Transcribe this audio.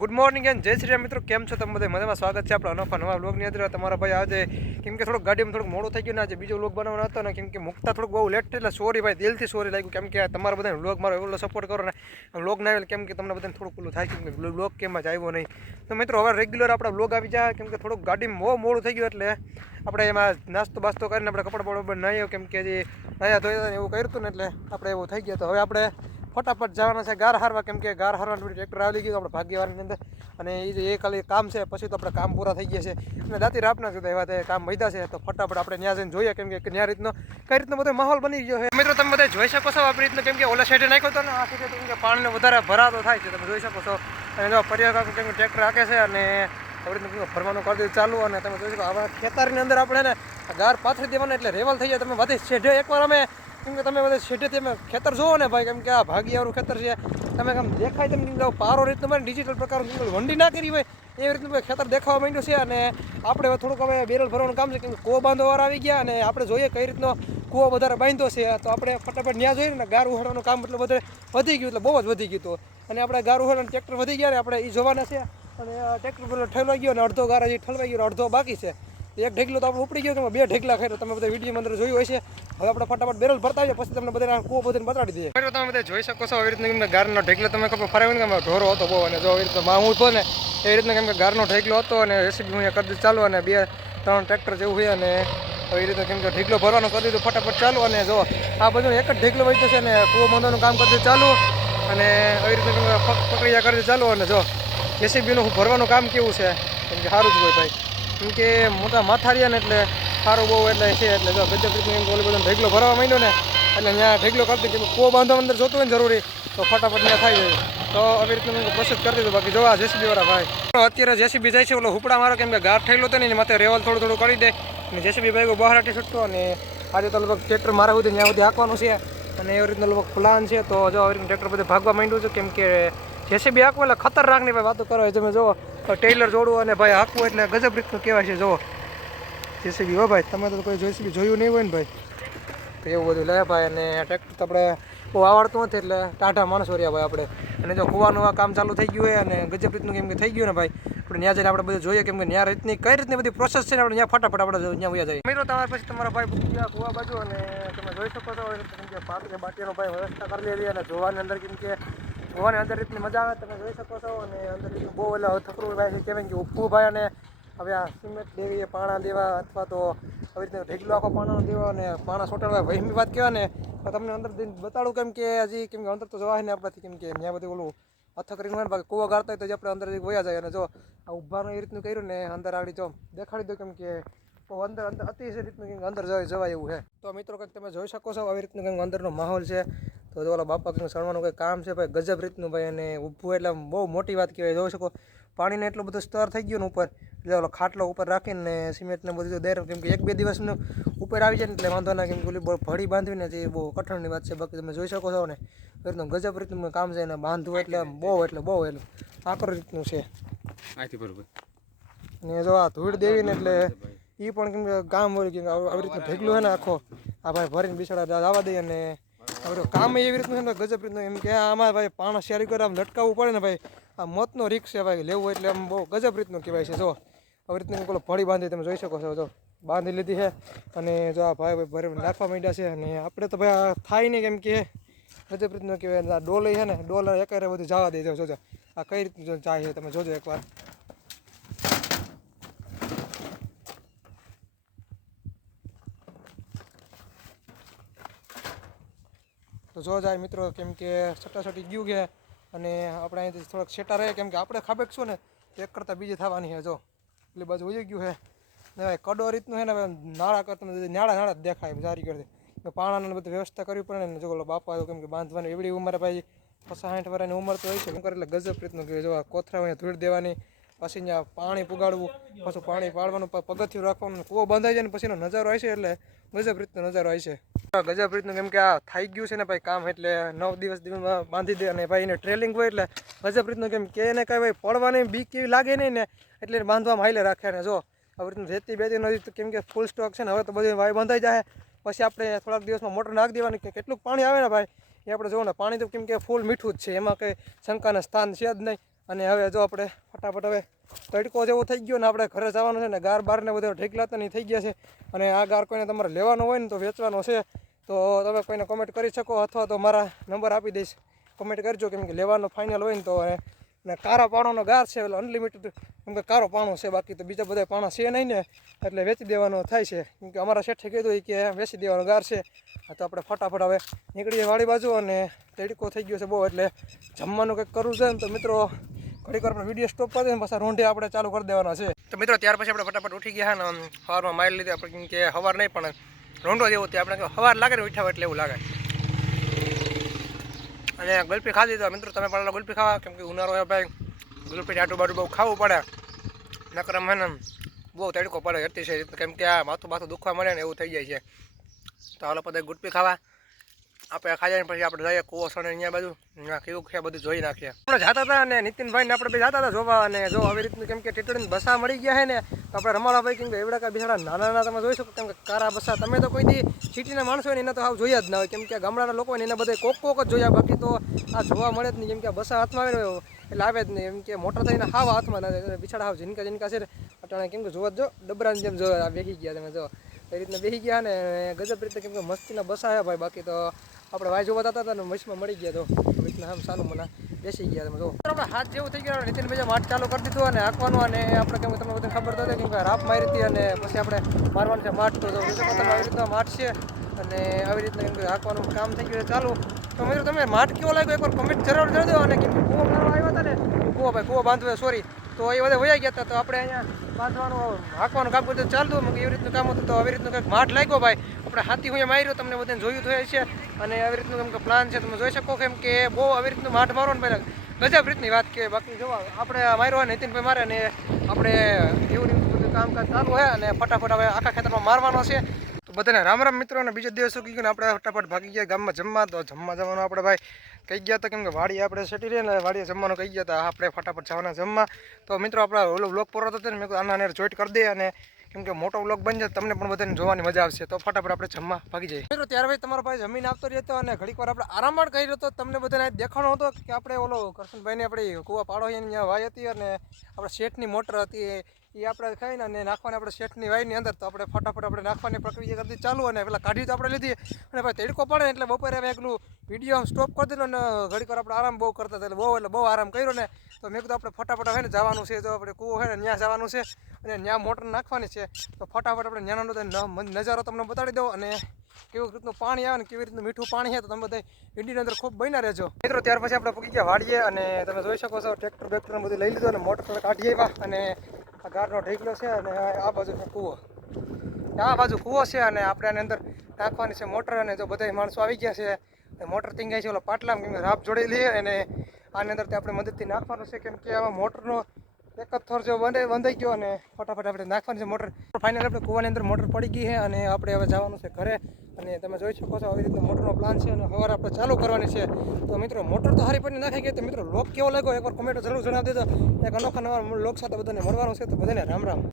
Good morning and જય શ્રી રામ મિત્રો. કેમ છો તમે બધા મજામાં સ્વાગત છે આપણા અનોખા નવા બ્લોગની અંદર. તમારા ભાઈ આજે કેમ કે થોડુંક ગાડીમાં થોડુંક મોડું થઈ ગયું ને, આજે બીજો બ્લોગ બનાવવાનો હતો ને, કેમ કે મૂકતા થોડુંક બહુ લેટ એટલે સોરી ભાઈ, દિલથી સોરી લાગ્યું. કેમ કે તમારા બધાને બ્લોગ મારો એવો સપોર્ટ કરો ને બ્લોગ ના આવે કેમ કે તમને બધાને થોડુંક ઓલું થાય, કેમ કે બ્લોગ કેમ જ આવ્યો નહીં. તો મિત્રો, હવે રેગ્યુલર આપણા બ્લોગ આવી જાય. કેમ કે થોડુંક ગાડીમાં બહુ મોડું થઈ ગયું એટલે આપણે એમાં નાસ્તો બાસ્તો કરીને આપણે કપડાં બરોબર નહીં કેમ કે જે નયા ધોયા એવું કર્યું હતું ને એટલે આપણે એવું થઈ ગયું તો હવે આપણે ફટાફટ જવાના છે, ગાર હારવા. કેમ કે ગાર હારવાનું ટ્રેક્ટર આવી ગયું, આપણે ભાગ્યવારની અંદર. અને એ જે એ ખાલી કામ છે, પછી તો આપણે કામ પૂરા થઈ ગયા છે. અને દાતી રાપના સુધી એવા તે કામ વધ્યા છે, તો ફટાફટ આપણે ત્યાં જઈને જોઈએ, કેમ કે ત્યાં રીતનો, કઈ રીતનો બધો માહોલ બની ગયો છે. મિત્રો, તમે બધા જોઈ શકો છો આપણી રીતનું, કેમ કે ઓલા સાઈડે નાખ્યો હતો ને, આ સાઈડે કેમ કે પાણીનો વધારે ભરાતો થાય છે, તમે જોઈ શકો છો. અને જો પર્યાવરણ કેમ કે ટ્રેક્ટર રાખે છે અને આવી રીતનું ભરવાનું કરી દીધું ચાલુ અને તમે જોઈ શકો, આવા ખેતરની અંદર આપણે ને ગાર પાથરી દેવાના એટલે રેવલ થઈ જાય, તમે બધી છેડે એકવાર અમે કેમ કે તમે બધા શેઢેથી અમે ખેતર જોવો ને ભાઈ, કેમ કે આ ભાગીયારું ખેતર છે. તમે આમ દેખાય તેમ કેમ પારો રીતનું મને ડિજિટલ પ્રકારનું કેમ વંડી ના કરી હોય, એવી રીતનું ખેતર દેખાવા માંડ્યું છે. અને આપણે થોડુંક હવે બેરલ ભરવાનું કામ છે, કેમ કે કૂવો બાંધવાવાળા આવી ગયા અને આપણે જોઈએ કઈ રીતનો કૂવો વધારે બાંધ્યો છે. તો આપણે ફટાફટ ત્યાં જોઈએ ને ગાર ઉહાડવાનું કામ એટલે વધારે વધી ગયું, એટલે બહુ જ વધી ગયું હતું. અને આપણે ગાર ઉહાડવાનું ટ્રેક્ટર વધી ગયા ને, આપણે એ જોવાના છે. અને ટ્રેક્ટર પર ઠલવાઈ ગયો અને અડધો ગાર હજી ઠલવાઈ ગયો અડધો બાકી છે. એક ઢેકલો તો આપણે ઉપડી ગયો કે બે ઢેકલા ખાઈ તમે બધા વીડિયો અંદર જોયું હોય છે હવે આપણે ફટાફટ બેરલ ભરતા આવીએ, પછી તમને બધા કૂવો બધાને બતાડી દઈએ. મિત્રો, તમે બધા જોઈ શકો છો આવી રીતના ગારનો ઢેકલો તમે ખબર ફરાવ્યો ને કે ઢોરો હતો બહુ, અને જો આવી રીતના હું હતો ને એ રીતના કેમ કે ગારનો ઢેકલો હતો અને રેસીપી હું દીધું ચાલુ, અને બે, ત્રણ ટ્રેક્ટર જેવું હોય અને એ રીતે કેમ કે ઢીકલો ભરવાનો કરી દીધું, ફટાફટ ચાલુ, અને જો આ બધું એક જ ઢીકલો વહી છે ને કૂવો બાંધવાનું કામ કરી દીધું ચાલુ, અને આવી રીતે પગ કરી ચાલુ, અને જો જેસીબીનું ભરવાનું કામ કેવું છે? કેમ કે સારું જ હોય ભાઈ. કેમ કે મોટા માથારિયા ને એટલે સારું બહુ એટલે છે. એટલે જો ગજબ રીતનું ઓલી બધો ઢેકલો ભરવા માંડ્યો ને, એટલે ત્યાં ઢેગલો કરતી કે કો બાંધો અંદર જોતું હોય જરૂરી, તો ફટાફટ ત્યાં થઈ જાય. તો આવી રીતનું પ્રોસેસ કરી દીધું. બાકી જોવા જેસીબી વાળા ભાઈ. અત્યારે જેસીબી જાય છે, ઓલો હુપડા મારો કેમ કે ગાઢ થયેલો હતો ને એની માથે રેવલ થોડું થોડું કરી દે. અને જેસીબી ભાઈ બહાર હાટી છૂટતો અને આજે તો લગભગ ટ્રેક્ટર મારા સુધી ત્યાં સુધી હાંકવાનું છે. અને એવી રીતનો લગભગ પ્લાન છે. તો જો આવી રીતનું ટ્રેક્ટર બધે ભાગવા માંડ્યું છે, કેમ કે જેસીબી હાંકવું એટલે ખતરનાકની ભાઈ વાતો કરો તમે જો ટેલર જોડવું અને ભાઈ હાંકવું એટલે ગજબ રીતનું કહેવાય છે જો જેસીબી હો ભાઈ, તમે તો કોઈ જેસીબી જોયું નહીં હોય ને ભાઈ. તો એવું બધું લે ભાઈ, અને ટ્રેક્ટર તો આપણે બહુ આવડતું નથી એટલે ટાઢા માણસો રહ્યા ભાઈ આપણે. અને જો કૂવાનું આ કામ ચાલુ થઈ ગયું હોય અને ગજબ રીતનું કેમ કે થઈ ગયું ને ભાઈ, આપણે ત્યાં જઈને આપણે બધું જોઈએ કેમ કે ત્યાં રીતની કઈ રીતની બધી પ્રોસેસ છે ને આપણે ત્યાં ફટાફટ આપણે ત્યાં ઉયા જાય મિત્રો, તમારા પછી તમારા ભાઈ પૂછી ગયા કૂવા બાજુ અને તમે જોઈ શકો છો કેમ કે પાત્ર બાટીનો ભાઈ વ્યવસ્થા કરી લીધી અને જોવાની અંદર કેમ કે જોવાની અંદર રીતની મજા આવે, તમે જોઈ શકો છો. અને અંદર રીતનું બહુ એટલે થકરું ભાઈ છે. કહેવાય કે ઉભું ભાઈ અને હવે આ સિમેન્ટ દેવી પાણા દેવા અથવા તો આવી રીતે ઢેકલો આખો પાણાનો દેવા અને પાણા સોટાડવા વહીમી વાત કહેવાય ને, તો તમને અંદર બતાડું કેમ કે હજી કેમ કે અંદર તો જવાય ને આપણાથી, કેમ કે ત્યાં બધું ઓલું અથક કરીને હોય બાકી કૂવા ગાળતા હોય તો જ આપણે અંદર વયા જાય. અને જો આ ઊભાનું એ રીતનું કર્યું ને, અંદર આગળ જો દેખાડી દો કેમ કે અંદર અંદર અતિશય રીતનું કંઈક અંદર જવાય જવાય એવું છે. તો મિત્રો કંઈક તમે જોઈ શકો છો, આવી રીતનું કંઈક અંદરનો માહોલ છે. તો ઓલા બાપા કંઈક સણવાનું કંઈક કામ છે ભાઈ? ગજબ રીતનું ભાઈ અને ઊભું એટલે બહુ મોટી વાત કહેવાય. જોઈ શકો પાણીને એટલું બધું સ્તર થઈ ગયું ને ઉપર એટલે ઓલો ખાટલો ઉપર રાખીને સિમેન્ટને બધું દેર કેમ કે એક બે દિવસનું ઉપર આવી જાય ને એટલે વાંધો ના કેમ કે ઓલી ભળી બાંધવીને જે બહુ કઠણની વાત છે. બાકી તમે જોઈ શકો છો ને એકદમ ગજબ રીતનું કામ છે એને બાંધવું એટલે બહુ એટલે બહુ એટલે આકર રીતનું છે. ને જો આ ધૂળ દેવી ને એટલે એ પણ કેમ કે ગામ વળી કેમ કે આવી રીતનું ઢેકલું છે ને આખો. આ ભાઈ ભરીને બિચારા જવા દે અને હવે કામ એવી રીતનું છે ગજબ રીતનું એમ કે આમાં ભાઈ પાણા શેરી કરે, આમ લટકાવવું પડે ને ભાઈ. આ મોતનો રિક્ષ છે ભાઈ, લેવું એટલે આમ બહુ ગજબ રીતનું કહેવાય છે, જો. આવી રીતનું પેલો ફળી બાંધી તમે જોઈ શકો છો, જો. બાંધી લીધી છે અને જો આ ભાઈ ભાઈ નાખવા માંડ્યા છે અને આપણે તો ભાઈ થાય નહીં કેમ કે ગજબ રીતનું કહેવાય. આ ડોલે છે ને, ડોલ એકારે બધું જવા દેજો, જોજો. આ કઈ રીતનું જાય છે તમે જોજો એકવાર. જો જાય મિત્રો, કેમ કે સટાસટી ગયું કે અને આપણે અહીંથી થોડાક સેટા રહે કેમ કે આપણે ખાબેકશું ને એક કરતાં બીજી થવાની છે, જો. એટલે બાજુ ઉજી ગયું છે. ને ભાઈ, કડો રીતનું છે ને નાળા કરતા નાળા નાળા દેખાય જારી કરી પાણાને બધી વ્યવસ્થા કરવી પડે ને, જો બાપા કેમ કે બાંધવાની એવડી ઉંમર, ભાઈ, પચાસ સાઠ વર્ષની ઉંમર તો હોય છે શું એટલે ગજબ રીતનું કે જો કોથરા અહીંયા ધૂળ દેવાની પછી ત્યાં પાણી પુગાડવું, પાછું પાણી પાડવાનું પગથિયું રાખવાનું, કૂવો બંધાઈ જાય ને પછીનો નજારો આવે છે એટલે ગજબ રીતનો નજારો આવે છે ગજબ રીતનું કેમ કે આ થઈ ગયું છે ને ભાઈ કામ એટલે નવ દિવસ બાંધી દે અને ભાઈ એને ટ્રેલિંગ હોય એટલે ગજબ રીતનું કેમ કે એને કાંઈ ભાઈ પડવાની બીક કેવી લાગે નહીં ને એટલે બાંધવામાં હાઈલે રાખે ને જો. આ રીતનું રેતી બેતી નથી કેમ કે ફૂલ સ્ટોક છે ને હવે તો બધી વાય બંધાઈ જાય પછી આપણે થોડાક દિવસમાં મોટર નાખી દેવાની કે કેટલું પાણી આવે ને ભાઈ. એ આપણે જોવું ને પાણી તો કેમ કે ફૂલ મીઠું જ છે. એમાં કંઈ શંકાના સ્થાન છે જ નહીં. અને હવે જો આપણે ફટાફટ હવે તડકો જેવો થઈ ગયો ને આપણે ઘરે જવાનું છે ને ગાર બારને બધો ઢેકલાતા નહીં થઈ ગયા છે. અને આ ગાર કોઈને તમારે લેવાનો હોય ને તો વેચવાનો છે. તો તમે કોઈને કોમેન્ટ કરી શકો અથવા તો મારા નંબર આપી દઈશ. કોમેન્ટ કરજો કેમ કે લેવાનો ફાઇનલ હોય ને તો ને કારા પાણોનો ગાર છે, એટલે અનલિમિટેડ એમ કે કારો પાણો છે, બાકી તો બીજા બધા પાણા છે નહીં ને, એટલે વેચી દેવાનો થાય છે. કેમ અમારા શેઠે કીધું કે વેચી દેવાનો ગાર છે. તો આપણે ફટાફટ હવે નીકળીએ વાડી બાજુ અને તડકો થઈ ગયો છે બહુ, એટલે જમવાનું કંઈક કરવું છે ને તો મિત્રો ઘડીક વાર વીડિયો સ્ટોપ કરી ને પાછા રોંઢે આપણે ચાલુ કરી દેવાના છે. તો મિત્રો ત્યાર પછી આપણે ફટાફટ ઉઠી ગયા ને સવારમાં મારી લીધી આપણે કે સવાર નહીં પણ રોંઢો જેવો તે આપણે હવાર લાગે ને ઉઠાવે એટલે એવું લાગે. અને ગુલ્ફી ખાધી તો મિત્રો તમે પણ ગુલ્ફી ખાવા, કેમ કે ઉનાળો હોય ભાઈ. ગુલ્ફી આટું બાટું બહુ ખાવું પડે. નકર મને બહુ તડકો પડે, અતિશય કેમ કે આ માથું માથું દુખવા મળે ને એવું થઈ જાય છે. તો હાલો બધા ગુલ્ફી ખાવા. આપણે ખાઈ પછી આપણે જઈએ કૂવો સણે અહીંયા અહીંયા કેવું છે બધું જોઈ નાખીએ. આપણે જતા હતા અને નીતિનભાઈ ને આપણે જતા હતા જોવા અને જો આવી રીતનું કેમ કે ટીટડીને બસા મળી ગયા છે ને, તો આપણે રમાડાભાઈ કેમ કે એવડા કાંઈ બિચારા નાના નાના તમે જોઈ શકો કેમ કે કારા બસા. તમે તો કોઈ દી સિટીના માણસો હોય ને એને તો આવું જોયા જ ના હોય. કેમ કે ગામડાના લોકો હોય ને એને બધા કોક કોક જ જોયા. બાકી તો આ જોવા મળે જ નહીં. કેમ કે બસા હાથમાં આવે એટલે આવે જ નહીં. એમ કે મોટા થઈને હાવ હાથમાં ના બિચારા હાવ જીનકા જીનકા છે અટાણે કેમ કે જોવા જ ડબરાની જેમ જોવા બેસી ગયા તમે જો. એ રીતના બેસી ગયા ને, ગજબ રીતે કેમ કે મસ્તીના બસા આવ્યા ભાઈ. બાકી તો આપણે વાય જોવા જતા હતા ને મચમાં મળી ગયા તો. એ રીતના આમ સાલું મને બેસી ગયા તમે જો. આપણે હાથ જેવું થઈ ગયા, નીતિન ભાઈ માટ ચાલુ કરી દીધું અને હાંકવાનું અને આપણે કેમ તમને બધાને ખબર તો હતી કે રાપ મારી હતી અને પછી આપણે મારવાનું છે માટ તો તમે આવી રીતના માટ છે અને આવી રીતના કે હાંકવાનું કામ થઈ ગયું ચાલુ. તો મિત્રો તમે માટ કેવો લાગ્યો? એકવાર કમેન્ટ જરૂર દો અને કેમ કૂવો મારવા આવ્યા હતા ને, કૂવો ભાઈ, કૂવો બાંધવો સોરી તો એ બધા વયા ગયા હતા, તો આપણે અહીંયા બાંધવાનું, હાંકવાનું કામ કરતું ચાલતું એવી રીતનું કામ હતું, તો આવી રીતનું કંઈક માઠ લાગ્યો ભાઈ. આપણે હાથી હું માર્યો, તમને બધાને જોયું થયું છે અને આવી રીતનું કેમ કે પ્લાન છે, તમે જોઈ શકો કેમ કે બહુ આવી રીતનું માઠ મારો ને પહેલાં ગજબ રીતની વાત કે બાકી જોવા આપણે માર્યો નીતિનભાઈ મારે અને આપણે એવું બધું કામકાજ ચાલુ હોય અને ફટાફટ હવે આખા ખેતરમાં મારવાનો છે. તો બધાને રામ રામ મિત્રો અને બીજો દિવસ કહી ગયો આપણે ફટાફટ ભાગી ગયા ગામમાં જમવા. તો જમવા જવાનું આપણે ભાઈ કહી ગયા હતા કેમ કે વાડી આપણે સેટી રહીએ ને વાડીએ જમવાનું કહી ગયા હતા. આપણે ફટાફટ જવાના જમવા. તો મિત્રો, આપણે ઓલો બ્લોક પૂરો થતો ને મેં આના ને જોઈન્ટ કરી દે અને કેમ કે મોટો બ્લોગ બનશે તમને પણ બધાને જોવાની મજા આવશે. તો ફટાફટ આપણે જમવા ભાગી જઈએ. મિત્રો, ત્યારે પછી તમારો ભાઈ જમીન આપતો રહેતો અને ઘડીક વાર આપણે આરામ પણ કરી રહ્યો તમને બધાને દેખાણો હતો કે આપણે ઓલો કરશનભાઈને આપણી કુવા પાડો ત્યાં વાય હતી અને આપણે શેઠની મોટર હતી. એ આપણે ખાઈને અને નાખવાની આપણે શેઠની વાયની અંદર તો આપણે ફટાફટ આપણે નાખવાની પ્રક્રિયા કરતી ચાલુ અને પેલા કાઢી તો આપણે લીધી. અને ભાઈ તડકો પડે એટલે બપોરે અમે એકલું વીડિયો સ્ટોપ કરી દીધો અને ઘડીક વાર આપણે આરામ બહુ કરતા એટલે બહુ એટલે બહુ આરામ કર્યો ને. તો મેં કીધું આપણે ફટાફટ હોય ને જવાનું છે. તો આપણે કૂવો હોય ને ત્યાં જવાનું છે. અને ત્યાં મોટર નાખવાની છે. તો ફટાફટ આપણે ત્યાંનો નજારો તમને બતાડી દો અને કેવું રીતનું પાણી આવે ને કેવી રીતનું મીઠું પાણી છે તો તમે બધા વિડીયોની અંદર ખૂબ બન્યા રહેજો. મિત્રો, ત્યાર પછી આપણે પૂકી ગયા વાડીએ અને તમે જોઈ શકો છો, ટ્રેક્ટર બેક્ટર બધું લઈ લીધું અને મોટર કાઢી આવ્યા અને આ ઘરનો ઢીકલો છે અને આ બાજુ છે કૂવો. આ બાજુ કૂવો છે અને આપણે આની અંદર નાખવાની છે મોટર અને જો બધા માણસો આવી ગયા છે મોટર તીંગાઈ છે, ઓલો પાટલામાં રાપ જોડી લઈએ અને આની અંદર આપણે મદદથી નાખવાનું છે કેમ કે આમાં મોટરનો એક જ થોર જો બંધ બંધાઈ ગયો અને ફટાફટ આપણે નાખવાની છે મોટર. ફાઇનલ આપણે કૂવાની અંદર મોટર પડી ગઈ છે અને આપણે હવે જવાનું છે ઘરે. અને તમે જોઈ શકો છો આવી રીતના મોટરનો પ્લાન છે અને સવારે આપણે ચાલુ કરવાની છે. તો મિત્રો, મોટર તો હારી પડી નાખી ગઈ, તો મિત્રો, લોક કેવો લાગ્યો? એકવાર કોમેન્ટ જરૂર જણાવી દેજો. એક અનોખા નવા લોક સાથે બધાને મળવાનું છે, તો બધાને રામ રામ.